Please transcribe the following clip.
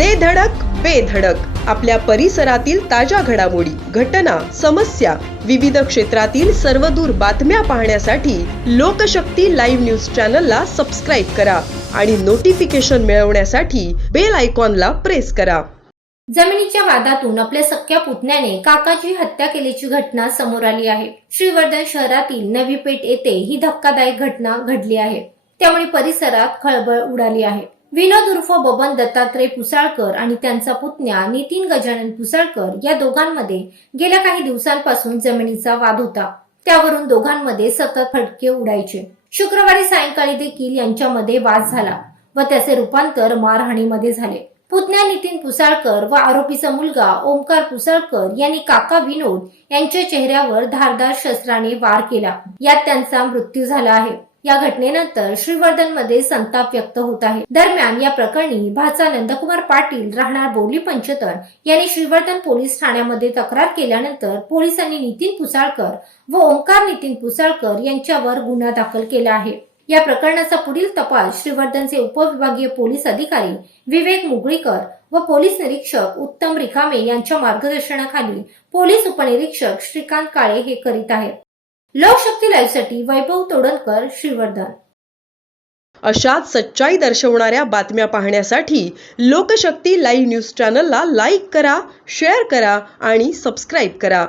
दे धडक बेधडक आपल्या परिसरातील ताज्या घडामोडी घटना समस्या विविध क्षेत्रातील सर्वदूर बातम्या पाहण्यासाठी लोकशक्ती लाईव्ह न्यूज चॅनलला सबस्क्राईब करा आणि नोटिफिकेशन मिळवण्यासाठी बेल आयकॉनला प्रेस करा. जमिनीच्या वादातून आपल्या सख्या पुतण्याने काकाची हत्या केल्याची घटना समोर आली आहे. श्रीवर्धन शहरातील नवी पेठ येथे ही धक्कादायक घटना घडली आहे. त्यामुळे परिसरात खळबळ उडाली आहे. विनोद उर्फ बबन दत्तात्रय पुसाळकर आणि त्यांचा पुतण्या नितीन गजानन पुसाळकर या दोघांमध्ये गेल्या काही दिवसांपासून जमिनीचा वाद होता. त्यावरून दोघांमध्ये सतत फटके उडायचे. शुक्रवारी सायंकाळी देखील यांच्यामध्ये वाद झाला व त्याचे रूपांतर मारहाणीमध्ये झाले. पुतण्या नितीन पुसाळकर व आरोपीचा मुलगा ओमकार पुसाळकर यांनी काका विनोद यांच्या चेहऱ्यावर धारदार शस्त्राने वार केला. यात त्यांचा मृत्यू झाला आहे. या घटनेनंतर श्रीवर्धनमध्ये संताप व्यक्त होत आहे. दरम्यान या प्रकरणी भाचा नंदकुमार पाटील राहणार बोली पंचतर यांनी श्रीवर्धन पोलीस ठाण्यामध्ये तक्रार केल्यानंतर पोलिसांनी नितीन पुसाळकर व ओंकार नितीन पुसाळकर यांच्यावर गुन्हा दाखल केला आहे. या प्रकरणाचा पुढील तपास श्रीवर्धनचे उपविभागीय पोलीस अधिकारी विवेक मुगळीकर व पोलीस निरीक्षक उत्तम रिकामे यांच्या मार्गदर्शनाखाली पोलीस उपनिरीक्षक श्रीकांत काळे हे करीत आहेत. लोकशक्ती लाईव्हसाठी वैभव तोडणकर श्रीवर्धन अशाच सच्चाई दर्शवणाऱ्या बातम्या पाहण्यासाठी लोकशक्ती लाईव्ह न्यूज चॅनलला लाईक करा शेअर करा आणि सबस्क्राईब करा.